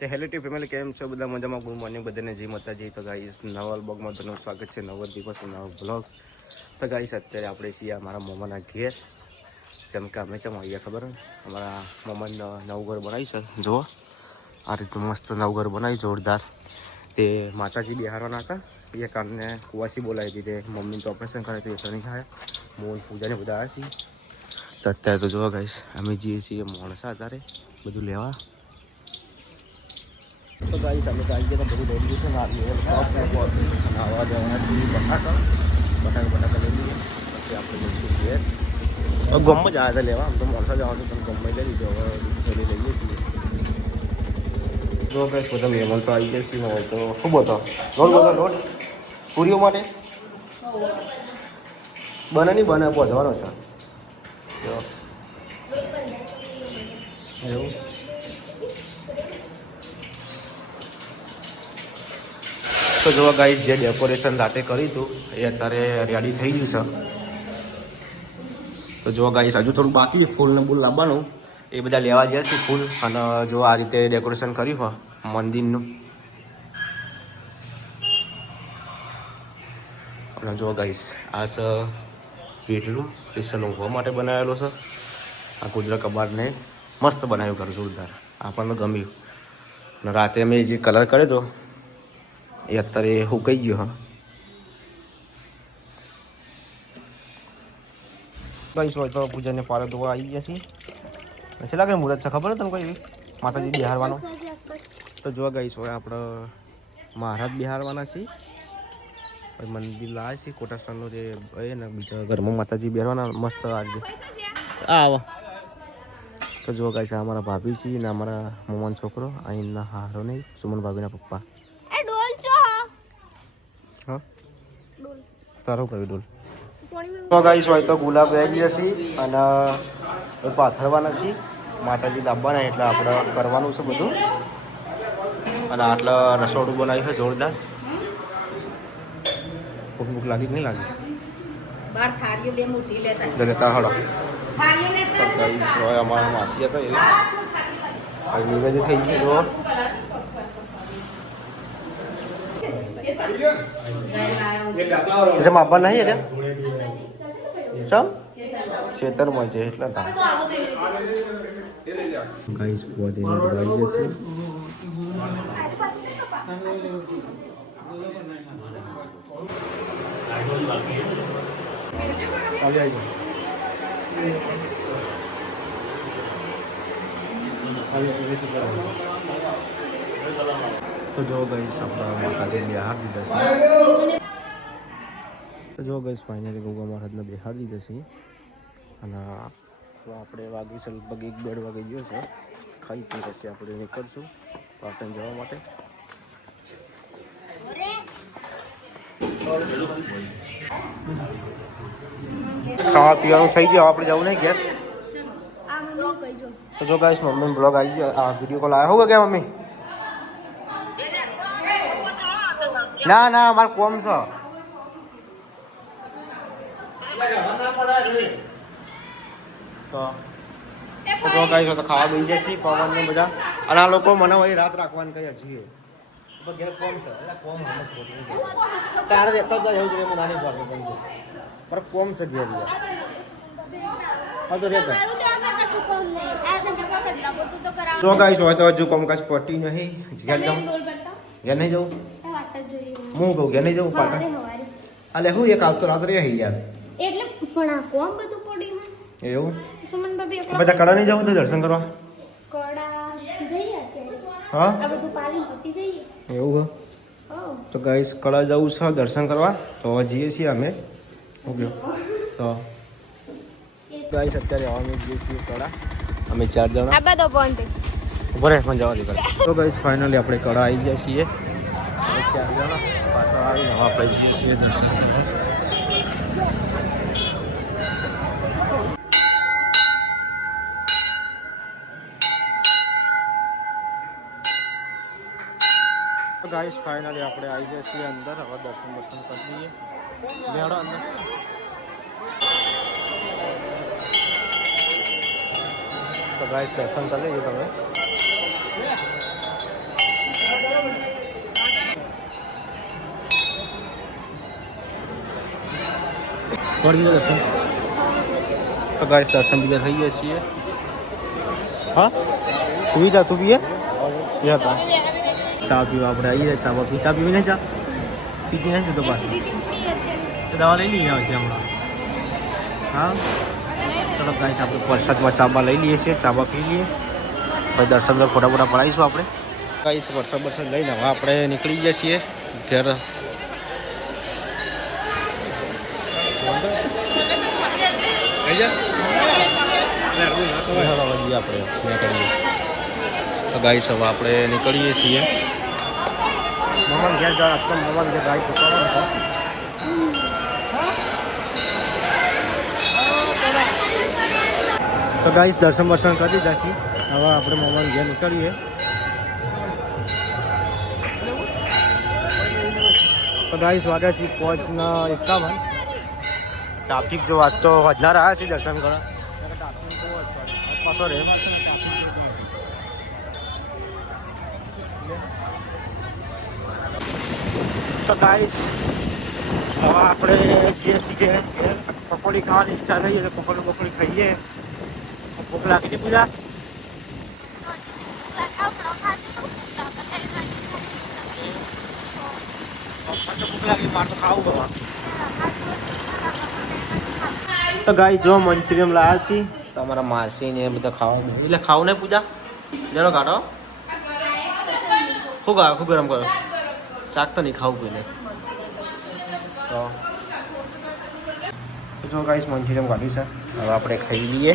તો hello T family કેમ છો બધા મજામાં? ગુડ મોર્નિંગ બધાને જય માતાજી. તો ગાઈસ નવા બ્લોગમાં તમારું સ્વાગત છે. નવો દિવસ નવો બ્લોગ. તો ગાઈસ અત્યારે આપણે છીએ અમારા મમ્માના ઘેર. જેમ કે અમે ચમ આવીએ ખબર હોય, અમારા મમ્માને નવું ઘર બનાવ્યું છે. જુઓ આ રીતનું મસ્ત નવું ઘર બનાવ્યું જોરદાર. તે માતાજી બિહારવાના હતા એ કારણે કુવાસી બોલાવી હતી. તે મમ્મીને તો ઓપરેશન કરે તો એ નહીં થાય. હું પૂજાને બધા આવ્યા છીએ. તો અત્યારે તો જોવા ગાઈસ અમે જઈએ છીએ માણસા અત્યારે બધું લેવા. તો ગાઈસ અમે તો આવી ગયા બધું લઈ લીધું છે. નાવા જવાના છીએ. બટાકા લઈ લઈએ પછી આપણે જઈશું ઘેર. ગમમાં જ આવ્યા હતા લેવા. આમ તો માણસા જવાનું પણ ગમમાં લઈ લીધું. હવે થેલી લઈએ છીએ. જો ગાઈસ બધા મહેમાન તો આવી ગયા છીએ. તો શું બતાવો લોટ પૂરીઓ માટે બને પહોંચવાનો છે એવું. તો જોવા ગાઈસ જે ડેકોરેશન રાતે કર્યું હતું એ અત્યારે રેડી થઈ ગયું છે. તો જોવા ગાઈસ હજુ થોડું બાકી ફૂલ ને બૂલ લાવવાનું એ બધા લેવા ગયા છે ફૂલ. અને જો આ રીતે ડેકોરેશન કર્યું હોય મંદિરનું. અને જો ગાઈસ આ છે બેડરૂમ સ્પેશિયલ ઊંઘવા માટે બનાવેલો છે. આ કુદરત કબાટને મસ્ત બનાવ્યું ઘર જોરદાર. આપણને ગમ્યું. અને રાતે મેં જે કલર કર્યો હતો એ અત્યારે સુકાઈ ગયો. હા ગાઈસ હોય તો પૂજાને પારો ધોવા આવી ગયા છીએ. છે લાગે મુહૂર્ત છે ખબર તમને કોઈ માતાજી બિહારવાનો. તો જોવા ગાઈસ હોય આપણે મહારાજ બિહારવાના છીએ. મંદિર લાવે છે કોટેશ્વરનું જે એ ને બીજા ઘરમાં માતાજી બિહારવાના મસ્ત આજે આવો. તો જો ગાઈસ અમારા ભાભી છે ને અમારા મમ્માનો છોકરો અહીંના હારો નહીં સુમન ભાભીના પપ્પા. હા સારું કહ્યું ડોલ. તો ગાઈસ હોય તો ગુલાબ લઈ જશે અને પાથરવાના છે. માતાજી લાવવાના એટલે આપણે કરવાનું છે બધું. અને આટલા રસોડું બનાવ્યું છે જોરદાર. ભૂખ લાગી નહીં લાગી બાર થાળીઓ બે મોટી લેતા હડો. ગાઈસ હોય અમારા માસી હતા એ નિવેદિત થઈ ગયું. જો માપા નહીં એટલે ચમ ખેતરમાં છે એટલે ગાઈસ પહોંચીને આવી જશે. તો જો ગાઈસ આપણા માતાજી બિહાર દીધા છે. તો જો ગાઈસ ફાઇનલી ગોગા મહારાજને બિહાર દીધા છે. અને તો આપણે વાગ્યું છે લગભગ 1-2 વાગે ગયો છે. ખાઈ પી પછી આપણે નીકળશું પાટણ જવા માટે. ખાવા પીવાનું થઈ ગયું આપણે જવું નહીં ઘેર. તો જો ગાઈસ મમ્મી બ્લોગ આવી ગયો. આ વિડીયો કોલ આવ્યો હોगा क्या મમ્મી? ના અમારે કોમ છે. તો જો ગાઈસ તો ખાવા બેસી જશે પવન ને બધા. અને આ લોકો મને વળી રાત રાખવાનું કહે હજી ઘેર કોમ છે એટલે કોમ તારે દેખતા તો એવું જ હું નાની પાડતો પણ છે પર કોમ છે ઘેર હા તો રહેતા. તો ગાઈસ હોય તો હજુ કોમકાજ પટી નહીં. ઘેર જાઉં ઘેર નહીં જવું હું કહું ઘેર નહીં જવું પાટણ. અલે હું એક આવતો રાત્રે રહી યાર એટલે પણ કોમ બધું પડ્યું એવું. સુમન ભાભી બધા કડા નહીં જાવ તો દર્શન કરવા કડા જઈએ હા આ બધું પાલી પછી જઈએ એવું હો. તો ગાઈસ કડા જવું છે દર્શન કરવા તો જઈએ છીએ અમે. ઓકે તો ગાઈસ અત્યારે અમે જઈએ છીએ કડા. અમે 4 જણા આ બધો બંધ ઉભરે પણ જવા દે. તો ગાઈસ ફાઇનલી આપણે કડા આવી ગયા છીએ 4 જણા. પાછળ આવીને આપણે જઈએ છીએ દર્શન કરવા. गाइस फाइनली આપણે આવી ગયા છીએ અંદર. હવે દર્શન કરી લઈએ. બેડો અંદર. तो गाइस दर्शन कर लीजिए તમે કરી દીધો દર્શન તો ગાઈસ દર્શન બીજા થઈ ગયા છીએ હા સુવિધા તું પીએ યા ચા પીવા આપણે આવીએ ચા પીતા પીવી ને ચા પીતી નહીં તો પાછી દવા લઈ લઈએ હમણાં હા ચલો ગાઈસ આપણે વરસાદમાં ચાબા લઈ લઈએ છીએ ચાબા પી લઈએ પછી દર્શન ફોટા ફોટા પડાવીશું આપણે ગાઈસ વરસાદ લઈને હવે આપણે નીકળી જઈએ છીએ ઘેર તો ગાઈસ હવે આપણે નીકળીએ છીએ મમ્મા ઘેર જવા મમ્મા ઘેર ગાઈ તો ગાઈસ દર્શન કરી દીધા છીએ હવે આપણે મમ્મા ઘેર નીકળીએ તો ગાઈસ વાગ્યા છીએ 5:51 ટ્રાફિક જો આજ તો વધના રહ્યા છે દર્શન કરવા પાછો રે તો ગાઈસ હવે આપણે જે છીએ પકોડી ખાવાની ઈચ્છા થઈ તો પકોડી ખાઈએ ભૂખ લાગી હતી પૂજા ભૂખ લાગી મારે તો ખાવું ગવા તો ગાઈ જો મંચુરિયમ લાયા છીએ તો અમારા માસી ને બધા ખાવા એટલે ખાવું નહીં પૂજા જરો કાઢો ખૂબ ગરમ કરો શાક તો નહીં ખાવું કોઈને તો જો ગાઈસ મંચુરિયમ કાઢ્યું છે હવે આપણે ખાઈ લઈએ